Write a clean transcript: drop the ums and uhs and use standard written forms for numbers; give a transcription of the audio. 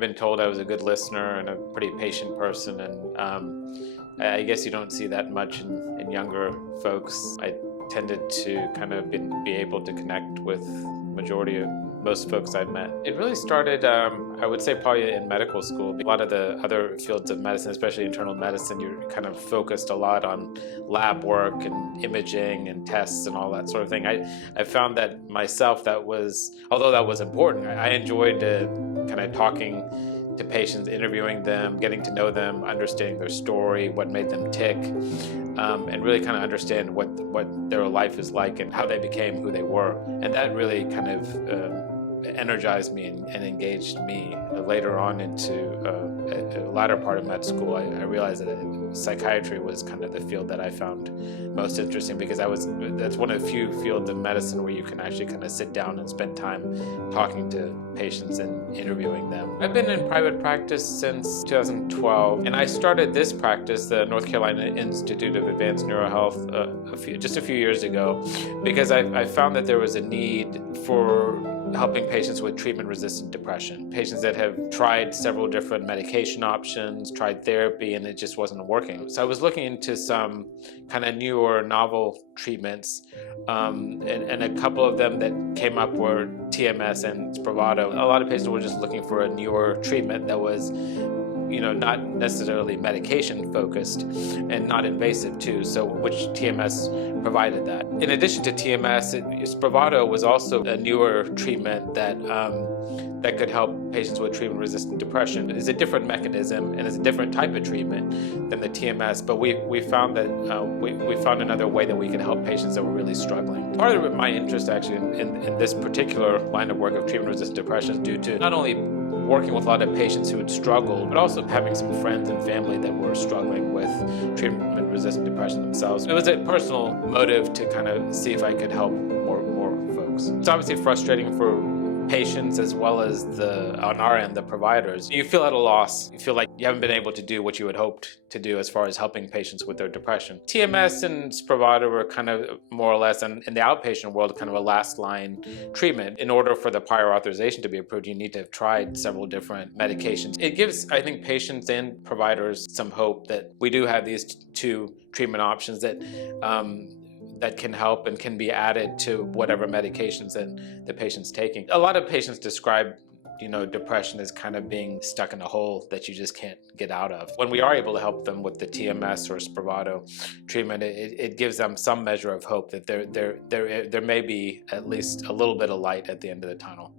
I've been told I was a good listener and a pretty patient person, and I guess you don't see that much in younger folks. I tended to kind of be able to connect with majority of most folks I've met. It really started, I would say, probably in medical school. A lot of the other fields of medicine, especially internal medicine, you're kind of focused a lot on lab work and imaging and tests and all that sort of thing. I found that myself, although that was important, I enjoyed kind of talking to patients, interviewing them, getting to know them, understanding their story, what made them tick, and really kind of understand what their life is like and how they became who they were. And that really kind of energized me and engaged me. Later on into a latter part of med school, I realized that psychiatry was kind of the field that I found most interesting, because that's one of the few fields of medicine where you can actually kind of sit down and spend time talking to patients and interviewing them. I've been in private practice since 2012, and I started this practice, the North Carolina Institute of Advanced Neurohealth, just a few years ago, because I found that there was a need for helping patients with treatment-resistant depression, patients that have tried several different medication options, tried therapy, and it just wasn't working. So I was looking into some kind of newer, novel treatments, and a couple of them that came up were TMS and Spravato. A lot of patients were just looking for a newer treatment that was not necessarily medication focused and not invasive too, so which TMS provided that. In addition to TMS, Spravato was also a newer treatment that could help patients with treatment-resistant depression. It's a different mechanism and it's a different type of treatment than the TMS, but we found that we found another way that we could help patients that were really struggling. Part of my interest actually in this particular line of work of treatment-resistant depression is due to not only working with a lot of patients who had struggled, but also having some friends and family that were struggling with treatment-resistant depression themselves. It was a personal motive to kind of see if I could help more folks. It's obviously frustrating for patients as well as on our end, the providers. You feel at a loss. You feel like you haven't been able to do what you had hoped to do as far as helping patients with their depression. TMS and Spravato were kind of more or less in the outpatient world kind of a last line treatment. In order for the prior authorization to be approved, you need to have tried several different medications. It gives, I think, patients and providers some hope that we do have these two treatment options that can help and can be added to whatever medications that the patient's taking. A lot of patients describe depression as kind of being stuck in a hole that you just can't get out of. When we are able to help them with the TMS or Spravato treatment, it gives them some measure of hope that there may be at least a little bit of light at the end of the tunnel.